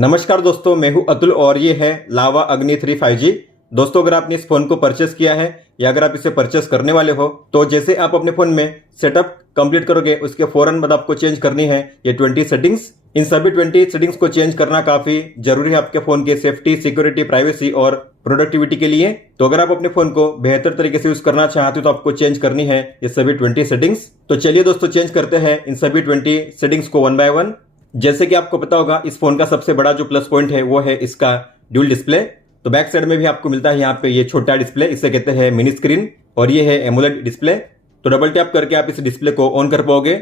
नमस्कार दोस्तों, मैं हूं अतुल और ये है लावा अग्नि 3 5G। दोस्तों, अगर आपने इस फोन को परचेस किया है या अगर आप इसे परचेस करने वाले हो तो जैसे आप अपने फोन में सेटअप कंप्लीट करोगे उसके फौरन बाद आपको चेंज करनी है ये 20 सेटिंग्स। इन सभी 20 सेटिंग्स को चेंज करना काफी जरूरी है आपके फोन के सेफ्टी, सिक्योरिटी, प्राइवेसी और प्रोडक्टिविटी के लिए। तो अगर आप अपने फोन को बेहतर तरीके से यूज करना चाहते हो तो आपको चेंज करनी है ये सभी 20 सेटिंग्स। तो चलिए दोस्तों, चेंज करते हैं इन सभी 20 सेटिंग्स को वन बाय वन। जैसे कि आपको पता होगा, इस फोन का सबसे बड़ा जो प्लस पॉइंट है वो है इसका ड्यूल डिस्प्ले। तो बैक साइड में भी आपको मिलता है यहाँ पे ये छोटा डिस्प्ले, इसे कहते हैं मिनी स्क्रीन, और ये है एमोलेड डिस्प्ले। तो डबल टैप करके आप इस डिस्प्ले को ऑन कर पाओगे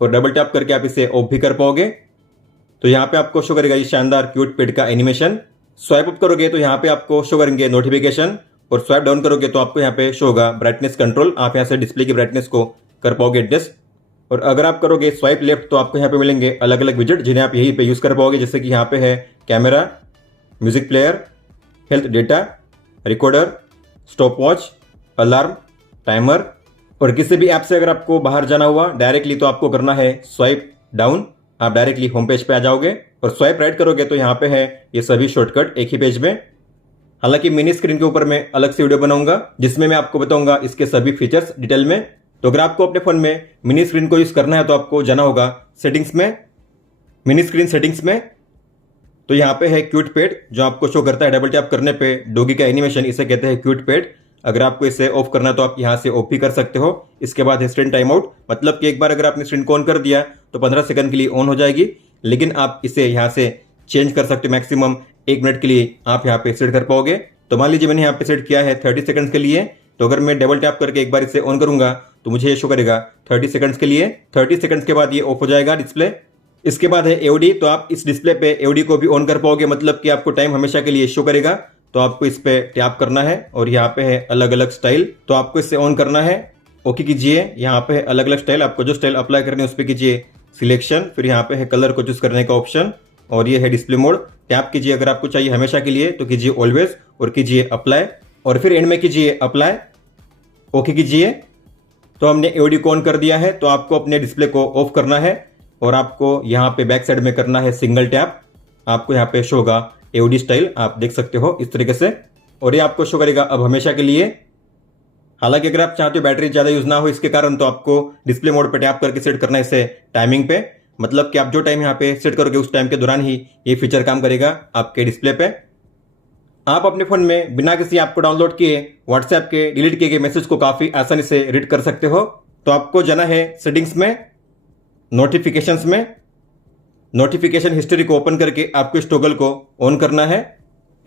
और डबल टैप करके आप इसे ऑफ भी कर पाओगे। तो यहाँ पे आपको शो करेगा ये शानदार क्यूट पेड का एनिमेशन। स्वाइप अप करोगे तो यहाँ पे आपको शो करेंगे नोटिफिकेशन, और स्वाइप डाउन करोगे तो आपको यहाँ पे शो होगा ब्राइटनेस कंट्रोल। आप यहाँ से डिस्प्ले की ब्राइटनेस को कर पाओगे एडजस्ट। और अगर आप करोगे स्वाइप लेफ्ट तो आपको यहाँ पे मिलेंगे अलग अलग विजेट जिन्हें आप यहीं पे यूज कर पाओगे। जैसे कि यहाँ पे है camera, music player, health data, recorder, stop watch, alarm, timer. और किसी भी ऐप से अगर आपको बाहर जाना हुआ डायरेक्टली तो आपको करना है स्वाइप डाउन, आप डायरेक्टली होम पेज पे आ जाओगे। और स्वाइप राइट करोगे तो यहाँ पे है ये सभी शॉर्टकट एक ही पेज में। हालांकि मिनी स्क्रीन के ऊपर मैं अलग से वीडियो बनाऊंगा जिसमें मैं आपको बताऊंगा इसके सभी फीचर्स डिटेल में। तो अगर आपको अपने फोन में मिनी स्क्रीन को यूज करना है तो आपको जाना होगा सेटिंग्स में, मिनी स्क्रीन सेटिंग्स में। तो यहाँ पे है क्यूट पेड जो आपको शो करता है डबल टैप करने पे डॉगी का एनिमेशन, इसे कहते हैं क्यूट पेड। अगर आपको इसे ऑफ करना है तो आप यहाँ से ऑफ भी कर सकते हो। इसके बाद है स्क्रीन टाइम आउट, मतलब कि एक बार अगर आपने स्क्रीन को ऑन कर दिया तो 15 सेकंड के लिए ऑन हो जाएगी, लेकिन आप इसे यहाँ से चेंज कर सकते हो मैक्सिमम 1 मिनट के लिए आप यहाँ पे सेट कर पाओगे। तो मान लीजिए मैंने यहाँ पे सेट किया है 30 सेकंड के लिए। तो अगर मैं डबल टैप करके एक बार इसे ऑन करूंगा तो मुझे ये शो करेगा 30 सेकंड्स के लिए। 30 सेकंड्स के बाद ये ऑफ हो जाएगा डिस्प्ले। इसके बाद है एओडी, तो आप इस डिस्प्ले पे एओडी को भी ऑन कर पाओगे, मतलब कि आपको टाइम हमेशा के लिए शो करेगा। तो आपको इस पे टैप करना है और यहाँ पे है अलग अलग स्टाइल, तो आपको इससे ऑन करना है। ओके कीजिए, यहाँ पे है अलग अलग स्टाइल, आपको जो स्टाइल अप्लाई करने है उस पर कीजिए सिलेक्शन। फिर यहाँ पे है कलर को चूज करने का ऑप्शन, और ये है डिस्प्ले मोड। टैप कीजिए अगर आपको चाहिए हमेशा के लिए तो कीजिए ऑलवेज और कीजिए अप्लाई, और फिर एंड में कीजिए अप्लाई। ओके कीजिए। तो हमने एओडी को ऑन कर दिया है। तो आपको अपने डिस्प्ले को ऑफ करना है और आपको यहाँ पे बैक साइड में करना है सिंगल टैप। आपको यहाँ पे शो होगा एओडी स्टाइल, आप देख सकते हो इस तरीके से, और ये आपको शो करेगा अब हमेशा के लिए। हालांकि अगर आप चाहते हो बैटरी ज्यादा यूज ना हो इसके कारण, तो आपको डिस्प्ले मोड पे टैप करके सेट करना है इसे टाइमिंग पे, मतलब कि आप जो टाइम यहाँ पे सेट करोगे उस टाइम के दौरान ही ये फीचर काम करेगा आपके डिस्प्ले पे। आप अपने फोन में बिना किसी ऐप को डाउनलोड किए व्हाट्सएप के डिलीट किए गए मैसेज को काफी आसानी से रीड कर सकते हो। तो आपको जाना है सेटिंग्स में, नोटिफिकेशंस में, नोटिफिकेशन हिस्ट्री को ओपन करके आपको इस टॉगल को ऑन करना है।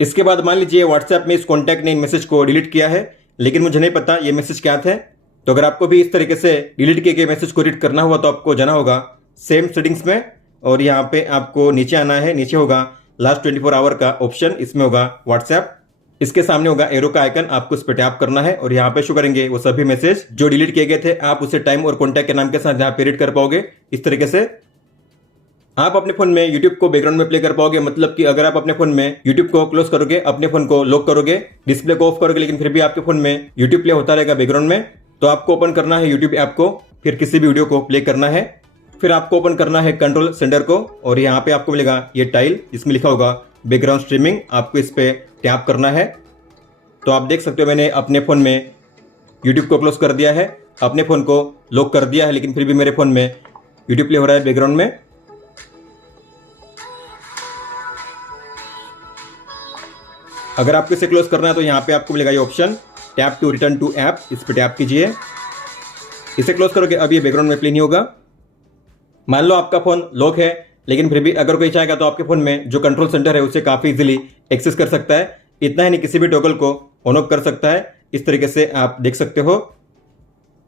इसके बाद मान लीजिए व्हाट्सएप में इस कॉन्टैक्ट ने इन मैसेज को डिलीट किया है, लेकिन मुझे नहीं पता ये मैसेज क्या थे। तो अगर आपको भी इस तरीके से डिलीट किए गए मैसेज को रीड करना हुआ तो आपको जाना होगा सेम सेटिंग्स में, और यहाँ पे आपको नीचे आना है। नीचे होगा लास्ट 24 आवर का ऑप्शन, इसमें होगा व्हाट्सएप, इसके सामने होगा एरो का आइकन, आपको इस पर टैप करना है और यहाँ पे शो करेंगे वो सभी मैसेज जो डिलीट किए गए थे। आप उसे टाइम और कॉन्टैक्ट के नाम के साथ यहाँ पे रीड कर पाओगे इस तरीके से। आप अपने फोन में यूट्यूब को बैकग्राउंड में प्ले कर पाओगे, मतलब कि अगर आप अपने फोन में यूट्यूब को क्लोज करोगे, अपने फोन को लॉक करोगे, डिस्प्ले को ऑफ करोगे, लेकिन फिर भी आपके फोन में यूट्यूब प्ले होता रहेगा बैकग्राउंड में, तो आपको ओपन करना है यूट्यूब ऐप को, फिर किसी भी वीडियो को प्ले करना है। फिर आपको ओपन करना है कंट्रोल सेंटर को, और यहाँ पे आपको मिलेगा ये टाइल जिसमें लिखा होगा बैकग्राउंड स्ट्रीमिंग, आपको इस पे टैप करना है। तो आप देख सकते हो मैंने अपने फोन में यूट्यूब को क्लोज कर दिया है, अपने फोन को लॉक कर दिया है, लेकिन फिर भी मेरे फोन में यूट्यूब प्ले हो रहा है बैकग्राउंड में। अगर आपको इसे क्लोज करना है तो यहाँ पे आपको मिलेगा ये option tap to return to app, इस पे टैप कीजिए। इसे क्लोज करोगे अब ये बैकग्राउंड में प्ले नहीं होगा। मान लो आपका फोन लॉक है, लेकिन फिर भी अगर कोई चाहेगा तो आपके फोन में जो कंट्रोल सेंटर है उसे काफी इजीली एक्सेस कर सकता है। इतना ही नहीं, किसी भी टॉगल को ऑन ऑफ कर सकता है, इस तरीके से आप देख सकते हो।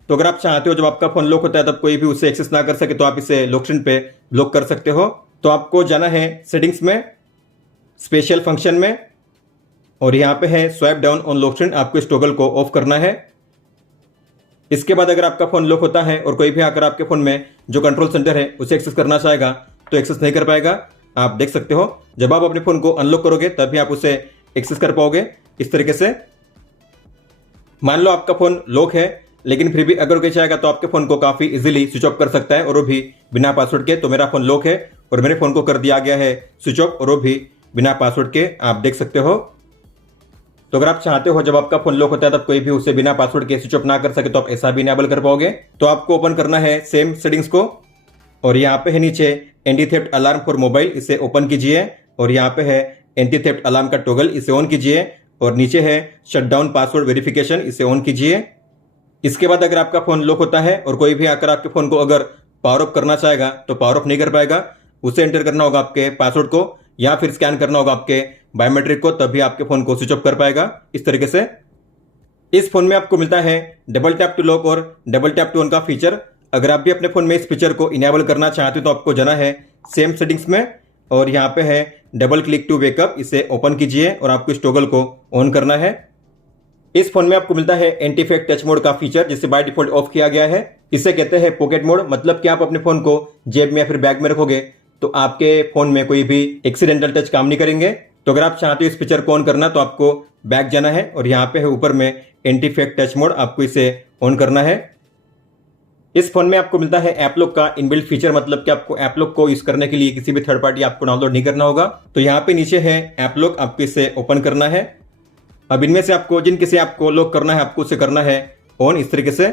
तो अगर आप चाहते हो जब आपका फोन लॉक होता है तब कोई भी उसे एक्सेस ना कर सके, तो आप इसे लॉक स्क्रीन पे लॉक कर सकते हो। तो आपको जाना है सेटिंग्स में, स्पेशल फंक्शन में, और यहाँ पे है swipe down on lock screen, आपको इस टॉगल को ऑफ करना है। इसके बाद अगर आपका फोन लॉक होता है और कोई भी आकर आपके फोन में जो कंट्रोल सेंटर है उसे एक्सेस करना चाहेगा तो एक्सेस नहीं कर पाएगा। आप देख सकते हो जब आप अपने फोन को अनलॉक करोगे तभी आप उसे एक्सेस कर पाओगे इस तरीके से। मान लो आपका फोन लॉक है, लेकिन फिर भी अगर कोई चाहेगा तो आपके फोन को काफी इजीली स्विच ऑफ कर सकता है, और वो भी बिना पासवर्ड के। तो मेरा फोन लॉक है और मेरे फ़ोन को कर दिया गया है स्विच ऑफ, और वो भी बिना पासवर्ड के, आप देख सकते हो। तो अगर आप चाहते हो जब आपका फ़ोन लॉक होता है तब कोई भी उसे बिना पासवर्ड के स्विच ऑफ ना कर सके, तो आप ऐसा भी इनेबल कर पाओगे। तो आपको ओपन करना है सेम सेटिंग्स को, और यहाँ पे है नीचे anti theft alarm for mobile, इसे ओपन कीजिए। और यहाँ पे है एंटी थेफ्ट अलार्म का टॉगल, इसे ऑन कीजिए। और नीचे है शट डाउन पासवर्ड वेरिफिकेशन, इसे ऑन कीजिए। इसके बाद अगर आपका फ़ोन लॉक होता है और कोई भी आकर आपके फ़ोन को अगर पावर ऑफ करना चाहेगा तो पावर ऑफ नहीं कर पाएगा। उसे एंटर करना होगा आपके पासवर्ड को, या फिर स्कैन करना होगा आपके बायोमेट्रिक को, तभी आपके फ़ोन को स्विच ऑफ कर पाएगा। इस तरीके से इस फ़ोन में आपको मिलता है डबल टैप टू लॉक और डबल टैप टू ऑन का फीचर। अगर आप भी अपने फ़ोन में इस फीचर को इनेबल करना चाहते हो तो आपको जाना है सेम सेटिंग्स में, और यहाँ पे है डबल क्लिक टू वेकअप, इसे ओपन कीजिए और आपको इस टॉगल को ऑन करना है। इस फोन में आपको मिलता है एंटी फेक टच मोड का फीचर, जिसे बाय डिफॉल्ट ऑफ किया गया है। इसे कहते हैं पॉकेट मोड, मतलब कि आप अपने फोन को जेब में या फिर बैग में रखोगे तो आपके फोन में कोई भी एक्सीडेंटल टच काम नहीं करेंगे। तो अगर आप चाहते हो इस फीचर को ऑन करना तो आपको बैक जाना है, और यहाँ पे है ऊपर में एंटी फेक टच मोड, आपको इसे ऑन करना है। इस फोन में आपको मिलता है ऐप लॉक का इनबिल्ट फीचर, मतलब कि आपको ऐप लॉक को यूज करने के लिए किसी भी थर्ड पार्टी ऐप को डाउनलोड नहीं करना होगा। तो यहाँ पे नीचे है ऐप लॉक, आपको इसे ओपन करना है। अब इनमें से आपको जिन किसी ऐप को लॉक करना है आपको उसे करना है ऑन, इस तरीके से।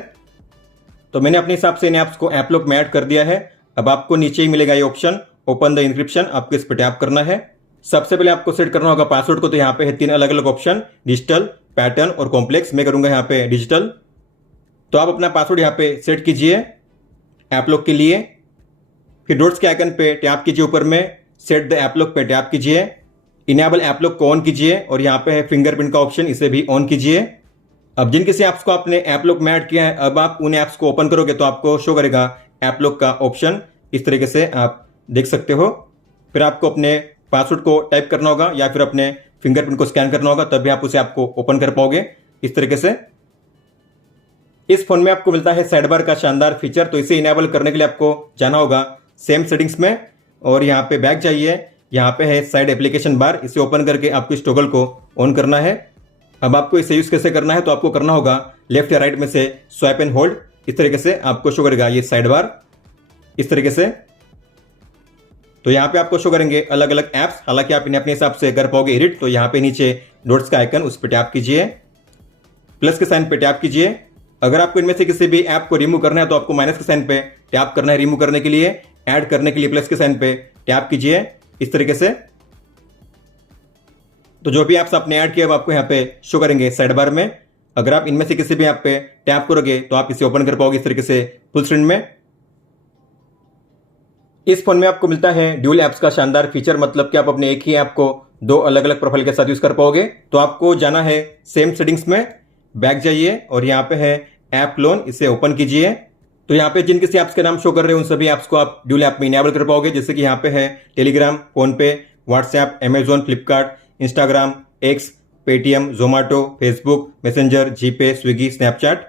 तो मैंने अपने हिसाब से इन ऐप्स को ऐप लॉक में ऐड कर दिया है। अब आपको नीचे ही मिलेगा ये ऑप्शन ओपन द इंक्रिप्शन, आपको इस पर टैप करना है। सबसे पहले आपको सेट करना होगा पासवर्ड को। तो यहाँ पे है 3 अलग अलग ऑप्शन, डिजिटल, पैटर्न और कॉम्प्लेक्स। मैं करूंगा यहाँ पे डिजिटल। तो आप अपना पासवर्ड यहाँ पे सेट कीजिए ऐप लॉक के लिए। फिर डॉट्स के आइकन पे टैप कीजिए, ऊपर में सेट द ऐप लॉक पे टैप कीजिए। इनेबल ऐप लॉक को ऑन कीजिए, और यहाँ पे है फिंगरप्रिंट का ऑप्शन, इसे भी ऑन कीजिए। अब जिन किसी ऐप्स को आपने ऐप लॉक में ऐड किया है, अब आप उन ऐप्स को ओपन करोगे तो आपको शो करेगा ऐप लॉक का ऑप्शन, इस तरीके से आप देख सकते हो। फिर आपको अपने पासवर्ड को टाइप करना होगा या फिर अपने फिंगरप्रिंट को स्कैन करना होगा, तभी आप उसे आपको ओपन कर पाओगे इस तरीके से। इस फोन में आपको मिलता है साइड बार का शानदार फीचर। तो इसे इनेबल करने के लिए आपको जाना होगा सेम सेटिंग्स में, और यहाँ पे बैक जाइए। यहाँ पे है साइड एप्लीकेशन बार, इसे ओपन करके आपको इस टॉगल को ऑन करना है। अब आपको इसे यूज कैसे करना है, तो आपको करना होगा लेफ्ट या राइट में से स्वाइप एंड होल्ड, इस तरीके से आपको शो करेगा ये साइड बार, इस तरीके से। तो यहाँ पे आपको शो करेंगे अलग अलग ऐप्स, हालांकि आप इन्हें अपने हिसाब से कर पाओगे एडिट। तो यहाँ पे नीचे डॉट्स का आइकन, उस पर टैप कीजिए, प्लस के साइन पे टैप कीजिए। अगर आपको इनमें से किसी भी ऐप को रिमूव करना है तो आपको माइनस के साइन पे टैप करना है रिमूव करने के लिए। ऐड करने के लिए प्लस के साइन पे टैप कीजिए, इस तरीके से। तो जो भी ऐप्स आपने ऐड किया वो आपको यहाँ पे शो करेंगे साइड बार में। अगर आप इनमें से किसी भी ऐप पे टैप करोगे तो आप इसे ओपन कर पाओगे इस तरीके से फुल स्क्रीन में। इस फोन में आपको मिलता है ड्यूल ऐप्स का शानदार फीचर, मतलब कि आप अपने एक ही ऐप को 2 अलग अलग प्रोफाइल के साथ यूज कर पाओगे। तो आपको जाना है सेम सेटिंग्स में, बैक जाइए और यहाँ पे है ऐप लोन, इसे ओपन कीजिए। तो यहाँ पे जिन किसी ऐप्स के नाम शो कर रहे हैं उन सभी ऐप्स को आप ड्यूल ऐप में इनेबल कर पाओगे, जैसे कि यहाँ पे है Telegram, PhonePe, WhatsApp, Amazon, Flipkart, Instagram, X, Paytm, Zomato, Facebook, Messenger, GPay, Swiggy, Snapchat.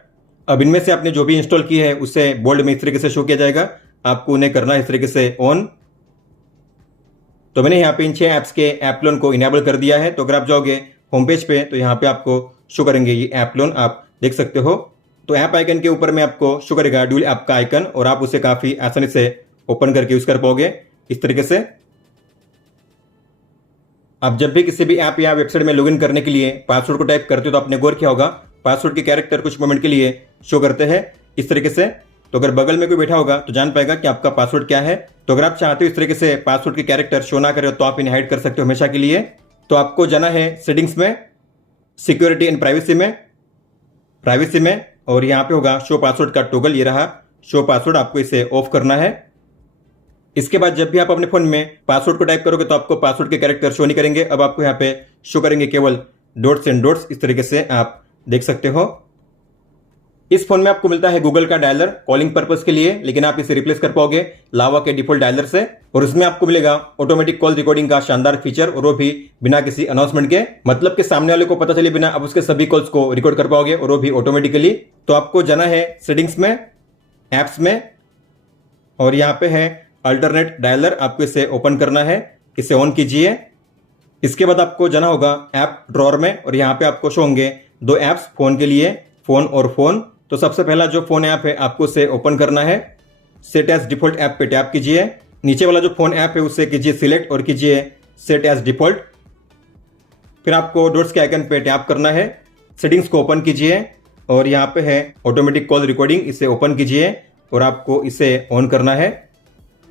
अब इनमें से आपने जो भी इंस्टॉल की है उसे बोल्ड में इस तरीके से शो किया जाएगा, आपको उन्हें करना है इस तरीके से ऑन। तो मैंने यहाँ पे इन 6 ऐप्स के ऐप लोन को इनेबल कर दिया है। तो अगर आप जाओगे होम पेज पे तो यहाँ पे आपको शो करेंगे ये ऐप लोन, आप देख सकते हो। तो ऐप आइकन के ऊपर में आपको शो करेगा ड्यूल ऐप का आइकन, और आप उसे काफी आसानी से ओपन करके यूज कर पाओगे इस तरीके से। आप जब भी किसी भी ऐप या वेबसाइट में लॉगिन करने के लिए पासवर्ड को टाइप करते हो तो आपने गौर किया होगा पासवर्ड के कैरेक्टर कुछ मोमेंट के लिए शो करते हैं इस तरीके से। तो अगर बगल में कोई बैठा होगा तो जान पाएगा कि आपका पासवर्ड क्या है। तो अगर आप चाहते हो इस तरीके से पासवर्ड के कैरेक्टर शो ना करें तो आप इन्हें हाइड कर सकते हो हमेशा के लिए। तो आपको जाना है सेटिंग्स में, सिक्योरिटी एंड प्राइवेसी में, और यहाँ पे होगा शो पासवर्ड का टॉगल, ये रहा शो पासवर्ड, आपको इसे ऑफ करना है। इसके बाद जब भी आप अपने फोन में पासवर्ड को टाइप करोगे तो आपको पासवर्ड के कैरेक्टर शो नहीं करेंगे, अब आपको यहाँ पे शो करेंगे केवल डॉट्स एंड डॉट्स, इस तरीके से आप देख सकते हो। इस फोन में आपको मिलता है गूगल का डायलर कॉलिंग पर्पस के लिए, लेकिन आप इसे रिप्लेस कर पाओगे लावा के डिफॉल्ट डायलर से, और उसमें आपको मिलेगा ऑटोमेटिक कॉल रिकॉर्डिंग का शानदार फीचर, और वो भी बिना किसी अनाउंसमेंट के, मतलब कि सामने वाले को पता चले बिना आप उसके सभी कॉल्स को रिकॉर्ड कर पाओगे, और वो भी ऑटोमेटिकली। तो आपको जाना है सेटिंग्स में, ऐप्स में, और यहाँ पे है अल्टरनेट डायलर, आपको इसे ओपन करना है, इसे ऑन कीजिए। इसके बाद आपको जाना होगा ऐप ड्रॉअर में, और यहाँ पे आपको शो होंगे 2 ऐप्स फोन के लिए, फोन और फोन। तो सबसे पहला जो फोन ऐप है आपको उसे ओपन करना है, सेट एज डिफॉल्ट ऐप पे टैप कीजिए, नीचे वाला जो फोन ऐप है उससे कीजिए सिलेक्ट और कीजिए सेट एज डिफॉल्ट। फिर आपको डॉट्स के आइकन पे टैप करना है, सेटिंग्स को ओपन कीजिए और यहाँ पे है ऑटोमेटिक कॉल रिकॉर्डिंग, इसे ओपन कीजिए और आपको इसे ऑन करना है।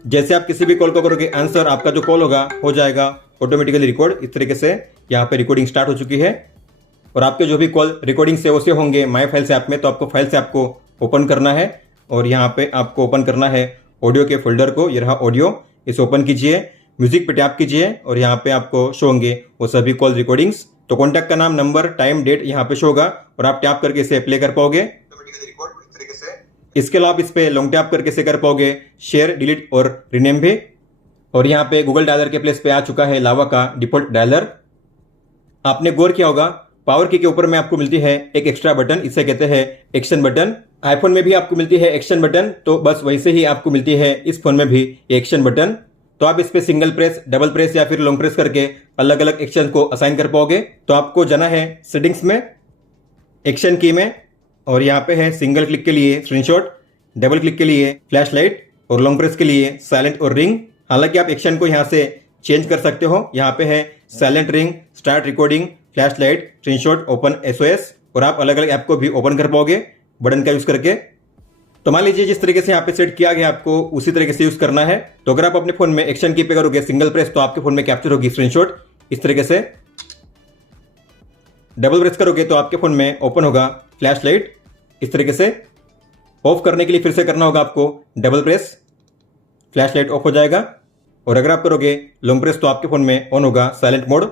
जैसे आप किसी भी कॉल को करोगे आंसर आपका जो कॉल होगा हो जाएगा ऑटोमेटिकली रिकॉर्ड। इस तरीके से यहाँ पे रिकॉर्डिंग स्टार्ट हो चुकी है और आपके जो भी कॉल रिकॉर्डिंग से वो से होंगे माई फाइल्स ऐप में, तो आपको फाइल से आपको ओपन करना है और यहाँ पे आपको ओपन करना है ऑडियो के फोल्डर को। ये रहा ऑडियो, इसे ओपन कीजिए, म्यूजिक पे टैप कीजिए और यहाँ पे आपको शो होंगे वो सभी कॉल रिकॉर्डिंग्स। तो कॉन्टैक्ट का नाम, नंबर, टाइम, डेट यहाँ पे शो होगा और आप टैप करके इसे प्ले कर पाओगे। इसके अलावा आप इस पे लॉन्ग टैप करके इसे कर पाओगे शेयर, डिलीट और रीनेम भी। और यहाँ पे गूगल डायलर के प्लेस पे आ चुका है लावा का डिफॉल्ट डायलर। आपने गौर किया होगा पावर की के ऊपर में आपको मिलती है एक एक्स्ट्रा बटन, इसे कहते हैं एक्शन बटन। आईफोन में भी आपको मिलती है एक्शन बटन, तो बस वैसे ही आपको मिलती है इस फोन में भी एक्शन बटन। तो आप इस पे सिंगल प्रेस, डबल प्रेस या फिर लॉन्ग प्रेस करके अलग अलग एक्शन को असाइन कर पाओगे। तो आपको जाना है सेटिंग्स में, एक्शन की में, और यहाँ पे है सिंगल क्लिक के लिए स्क्रीनशॉट, डबल क्लिक के लिए फ्लैश लाइट और लॉन्ग प्रेस के लिए साइलेंट और रिंग। हालांकि आप एक्शन को यहाँ से चेंज कर सकते हो। यहाँ पे है silent ring, start recording, flash light, screenshot, open SOS, और आप अलग अलग ऐप को भी ओपन कर पाओगे बटन का यूज करके। तो मान लीजिए जिस तरीके से यहाँ पे सेट किया गया आपको उसी तरीके से यूज करना है। तो अगर आप अपने फोन में एक्शन की पे करोगे सिंगल प्रेस तो आपके फोन में कैप्चर होगी स्क्रीनशॉट इस तरीके से। डबल प्रेस करोगे तो आपके फोन में ओपन होगा फ्लैश लाइट इस तरीके से। ऑफ करने के लिए फिर से करना होगा आपको double press, flash light of हो जाएगा। और अगर आप करोगे लॉन्ग प्रेस तो आपके फोन में ऑन होगा साइलेंट मोड।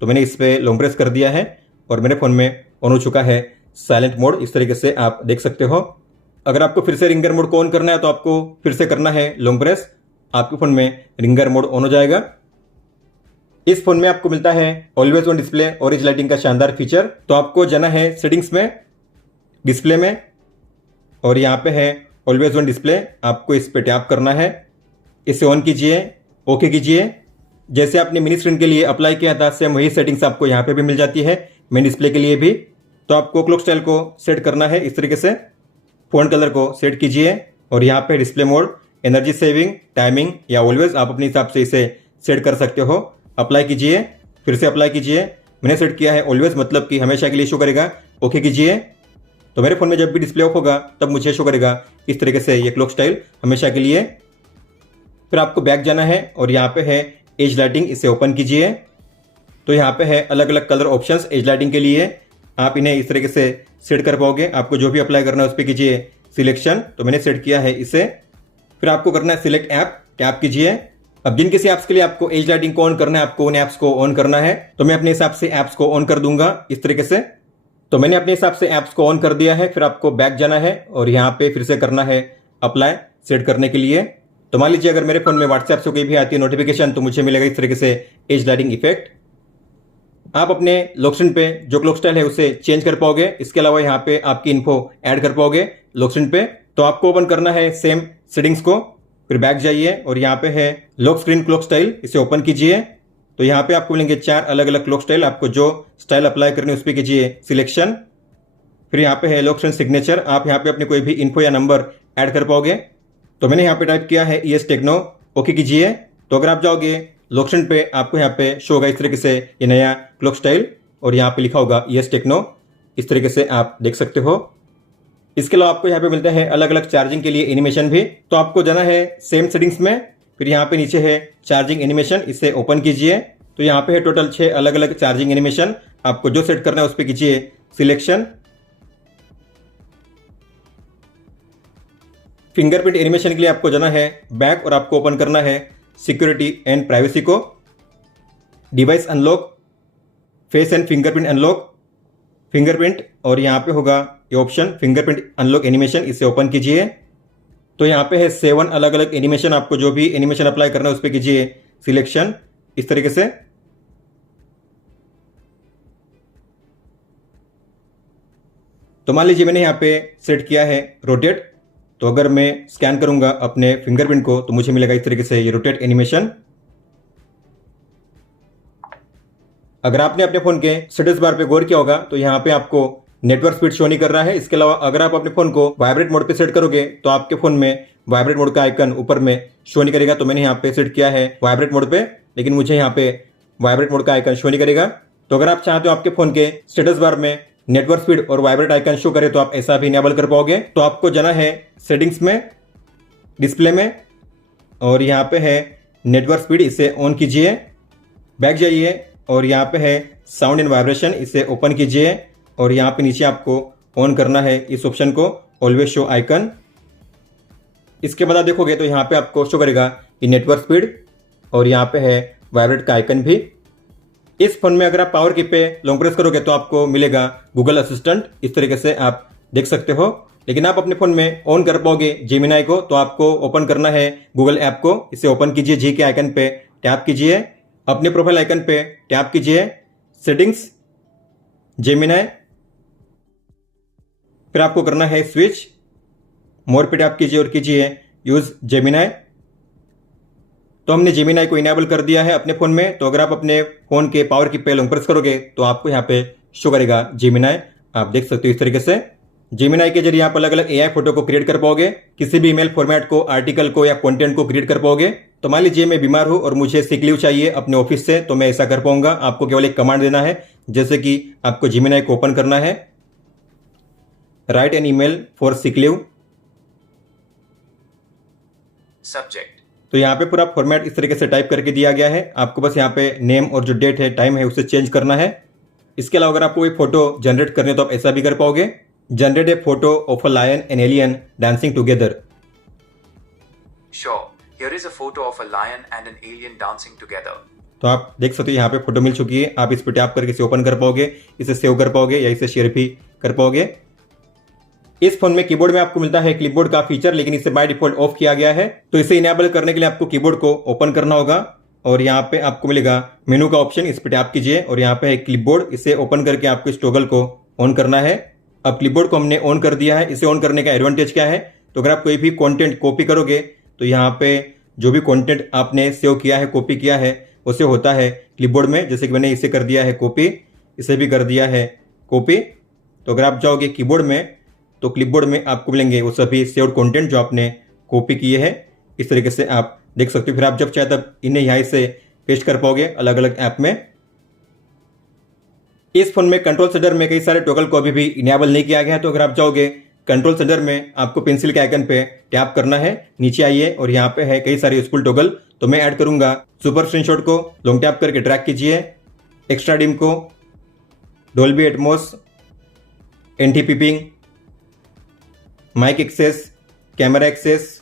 तो मैंने इस पे लॉन्ग प्रेस कर दिया है और मेरे फोन में ऑन हो चुका है साइलेंट मोड, इस तरीके से आप देख सकते हो। अगर आपको फिर से रिंगर मोड को ऑन करना है तो आपको फिर से करना है लॉन्ग प्रेस, आपके फोन में रिंगर मोड ऑन हो जाएगा। इस फोन में आपको मिलता है ऑलवेज ऑन डिस्प्ले और एज लाइटिंग का शानदार फीचर। तो आपको जाना है सेटिंग्स में, डिस्प्ले में, और यहाँ पे है ऑलवेज ऑन डिस्प्ले, आपको इस पे टैप करना है, इसे ऑन कीजिए, ओके कीजिए। जैसे आपने मिनी स्क्रीन के लिए अप्लाई किया था सेम वही सेटिंग्स आपको यहाँ पे भी मिल जाती है मेन डिस्प्ले के लिए भी। तो आपको क्लॉक स्टाइल को सेट करना है इस तरीके से, फोन कलर को सेट कीजिए और यहाँ पे display mode, energy saving, timing या ऑलवेज आप अपने हिसाब से इसे सेट कर सकते हो। अप्लाई कीजिए, फिर से अप्लाई कीजिए। मैंने सेट किया है ऑलवेज, मतलब कि हमेशा के लिए शो करेगा। ओके कीजिए। तो मेरे फोन में जब भी डिस्प्ले ऑफ होगा तब मुझे शो करेगा इस तरीके से ये क्लॉक स्टाइल हमेशा के लिए। फिर आपको बैक जाना है और यहाँ पे है एज लाइटिंग, इसे ओपन कीजिए। तो यहाँ पे है अलग अलग कलर ऑप्शंस एज लाइटिंग के लिए, आप इन्हें इस तरीके से सेट कर पाओगे। आपको जो भी अप्लाई करना है उस पर कीजिए सिलेक्शन, तो मैंने सेट किया है इसे। फिर आपको करना है सिलेक्ट ऐप, टैप कीजिए। अब जिन किसी ऐप्स के लिए आपको एज लाइटिंग को ऑन करना है, आपको उन ऐप्स को ऑन करना है। तो मैं अपने हिसाब से ऐप्स को ऑन कर दूंगा इस तरीके से। तो मैंने अपने हिसाब से ऐप्स को ऑन कर दिया है। फिर आपको बैक जाना है और यहाँ पे फिर से करना है अप्लाई सेट करने के लिए। तो मान लीजिए अगर मेरे फोन में व्हाट्सएप से कोई भी आती है नोटिफिकेशन तो मुझे मिलेगा इस तरीके से एज लाइटिंग इफेक्ट। आप अपने लॉक स्क्रीन पे जो क्लॉक स्टाइल है उसे चेंज कर पाओगे। इसके अलावा यहाँ पे आपकी इन्फो ऐड कर पाओगे लॉक स्क्रीन पे। तो आपको ओपन करना है सेम सेटिंग्स को, फिर बैक जाइए और यहाँ पे है लॉक स्क्रीन क्लॉक स्टाइल, इसे ओपन कीजिए। तो यहाँ पे आपको मिलेंगे 4 अलग अलग क्लॉक स्टाइल, आपको जो स्टाइल अप्लाई करनी है उस पर कीजिए सिलेक्शन। फिर यहाँ पे है लॉक स्क्रीन सिग्नेचर, आप यहाँ पे अपने कोई भी इन्फो या नंबर ऐड कर पाओगे। तो मैंने यहाँ पे टाइप किया है ES टेक्नो, ओके कीजिए। तो अगर आप जाओगे लॉक स्क्रीन पे आपको यहाँ पे शो होगा इस तरीके से ये नया क्लॉक स्टाइल और यहाँ पे लिखा होगा ES टेक्नो, इस तरीके से आप देख सकते हो। इसके अलावा आपको यहाँ पे मिलता है अलग अलग चार्जिंग के लिए एनिमेशन भी। तो आपको जाना है सेम सेटिंग्स में, फिर यहाँ पे नीचे है चार्जिंग एनिमेशन, इसे ओपन कीजिए। तो यहाँ पे है टोटल 6 अलग अलग चार्जिंग एनिमेशन, आपको जो सेट करना है उस पर कीजिए सिलेक्शन। फिंगरप्रिंट एनिमेशन के लिए आपको जाना है बैक और आपको ओपन करना है सिक्योरिटी एंड प्राइवेसी को, device unlock, face and fingerprint unlock, fingerprint, और यहाँ पे होगा ये ऑप्शन फिंगरप्रिंट अनलॉक एनिमेशन, इसे ओपन कीजिए। तो यहाँ पे है 7 अलग अलग एनिमेशन, आपको जो भी एनिमेशन अप्लाई करना है उस पर कीजिए सिलेक्शन इस तरीके से। तो मान लीजिए मैंने यहाँ पे सेट किया है रोटेट। तो अगर मैं स्कैन करूंगा अपने फिंगरप्रिंट को तो मुझे मिलेगा इस तरीके से ये रोटेट एनिमेशन। अगर आपने अपने फोन के स्टेटस बार पे गौर किया होगा तो यहाँ पे आपको नेटवर्क स्पीड शो नहीं कर रहा है। इसके अलावा अगर आप अपने फोन को वाइब्रेट मोड पे सेट करोगे तो आपके फोन में वाइब्रेट मोड का आइकन ऊपर में शो नहीं करेगा। तो मैंने यहाँ पे सेट किया है वाइब्रेट मोड पे, लेकिन मुझे यहाँ पे वाइब्रेट मोड का आइकन शो नहीं करेगा। तो अगर आप चाहते हो आपके फोन के स्टेटस बार में नेटवर्क स्पीड और वाइब्रेट आइकन शो करे तो आप ऐसा भी इनेबल कर पाओगे। तो आपको जाना है सेटिंग्स में, डिस्प्ले में, और यहाँ पे है नेटवर्क स्पीड, इसे ऑन कीजिए। बैक जाइए और यहाँ पे है साउंड एंड वाइब्रेशन, इसे ओपन कीजिए और यहाँ पे नीचे आपको ऑन करना है इस ऑप्शन को, ऑलवेज शो आइकन। इसके बाद आप देखोगे तो यहाँ पे आपको शो करेगा ये नेटवर्क स्पीड और यहाँ पे है वाइब्रेट का आइकन भी। इस फोन में अगर आप पावर की पे लॉन्ग प्रेस करोगे तो आपको मिलेगा गूगल असिस्टेंट, इस तरीके से आप देख सकते हो। लेकिन आप अपने फोन में ऑन कर पाओगे जेमिनाई को, तो आपको ओपन करना है गूगल ऐप को। इसे ओपन कीजिए, जी के आइकन पे टैप कीजिए, अपने प्रोफाइल आइकन पे टैप कीजिए, सेटिंग्स, जेमिनाई, फिर आपको करना है स्विच, मोर पे टैप कीजिए और कीजिए यूज जेमिनाई। तो हमने जेमिनाई को इनेबल कर दिया है अपने फोन में। तो अगर आप अपने फोन के पावर की पे लॉन्ग प्रेस करोगे तो आपको यहाँ पे शो करेगा जेमिनाई, आप देख सकते हो इस तरीके से। जेमिनाई के जरिए आप अलग अलग एआई फोटो को क्रिएट कर पाओगे, किसी भी ईमेल फॉर्मेट को, आर्टिकल को या कंटेंट को क्रिएट कर पाओगे। तो मान लीजिए मैं बीमार हूं और मुझे सिक लीव चाहिए अपने ऑफिस से, तो मैं ऐसा कर पाऊंगा। आपको केवल एक कमांड देना है, जैसे कि आपको जेमिनाई को ओपन करना है, write an email for sick leave, subject. तो यहाँ पे पूरा फॉर्मेट इस तरीके से टाइप करके दिया गया है। आपको बस यहाँ पे नेम और जो डेट है, टाइम है, उसे चेंज करना है। इसके अलावा अगर आपको कोई फोटो जनरेट करनी है तो आप ऐसा भी कर पाओगे, generate a photo of a lion and alien dancing together. Sure, here is a photo of a lion and an alien dancing together. तो आप देख सकते हो यहाँ पे फोटो मिल चुकी है। आप इस पर टैप करके इसे ओपन कर पाओगे, इसे सेव कर पाओगे या इसे शेयर भी कर पाओगे। इस फोन में कीबोर्ड में आपको मिलता है क्लिपबोर्ड का फीचर, लेकिन इसे बाय डिफॉल्ट ऑफ किया गया है। तो इसे इनेबल करने के लिए आपको कीबोर्ड को ओपन करना होगा और यहाँ पे आपको मिलेगा मेनू का ऑप्शन, इस पर टैप कीजिए और यहाँ पे है क्लिपबोर्ड, इसे ओपन करके आपको इस टॉगल को ऑन करना है। अब क्लिपबोर्ड को हमने ऑन कर दिया है। इसे ऑन करने का एडवांटेज क्या है, तो अगर आप कोई भी कंटेंट कॉपी करोगे तो यहाँ पे जो भी कंटेंट आपने सेव किया है, कॉपी किया है, उसे होता है क्लिपबोर्ड में। जैसे कि मैंने इसे कर दिया है कॉपी, इसे भी कर दिया है कॉपी। तो अगर आप जाओगे कीबोर्ड में तो क्लिपबोर्ड में आपको मिलेंगे वो सभी सेव्ड कंटेंट जो आपने कॉपी किए हैं। इस तरीके से आप देख सकते हो। फिर आप जब चाहे तब इन्हें यहाँ से पेस्ट कर पाओगे अलग अलग ऐप में। इस फोन में कंट्रोल सेंटर में कई सारे टॉगल को अभी भी इनेबल नहीं किया गया है। तो अगर आप जाओगे कंट्रोल सेंटर में, आपको पेंसिल के आइकन पे टैप करना है, नीचे आइए और यहाँ पे है कई सारे यूजफुल टॉगल। तो मैं ऐड करूंगा सुपर स्क्रीनशॉट को, लॉन्ग टैप करके ड्रैग कीजिए, एक्स्ट्रा डिम को, Dolby Atmos, anti peeping, mic access, camera access.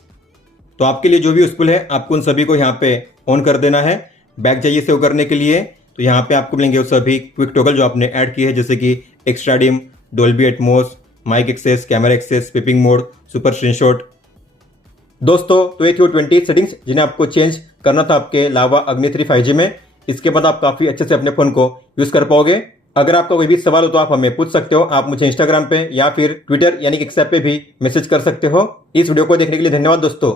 तो आपके लिए जो भी यूजफुल है आपको उन सभी को यहाँ पे ऑन कर देना है। बैक जाइए सेव करने के लिए, तो यहाँ पे आपको मिलेंगे वो सभी क्विक टॉगल जो आपने ऐड किए हैं, जैसे कि extra dim, Dolby Atmos, mic access, camera access, peeping mode, super screenshot. दोस्तों तो ये थी वो 20 सेटिंग्स जिन्हें आपको चेंज करना था आपके लावा अग्नि 3 5G में। इसके बाद आप काफी अच्छे से अपने फोन को यूज कर पाओगे। अगर आपका कोई भी सवाल हो तो आप हमें पूछ सकते हो। आप मुझे इंस्टाग्राम पे या फिर ट्विटर यानी कि एक्स ऐप पे भी मैसेज कर सकते हो। इस वीडियो को देखने के लिए धन्यवाद दोस्तों।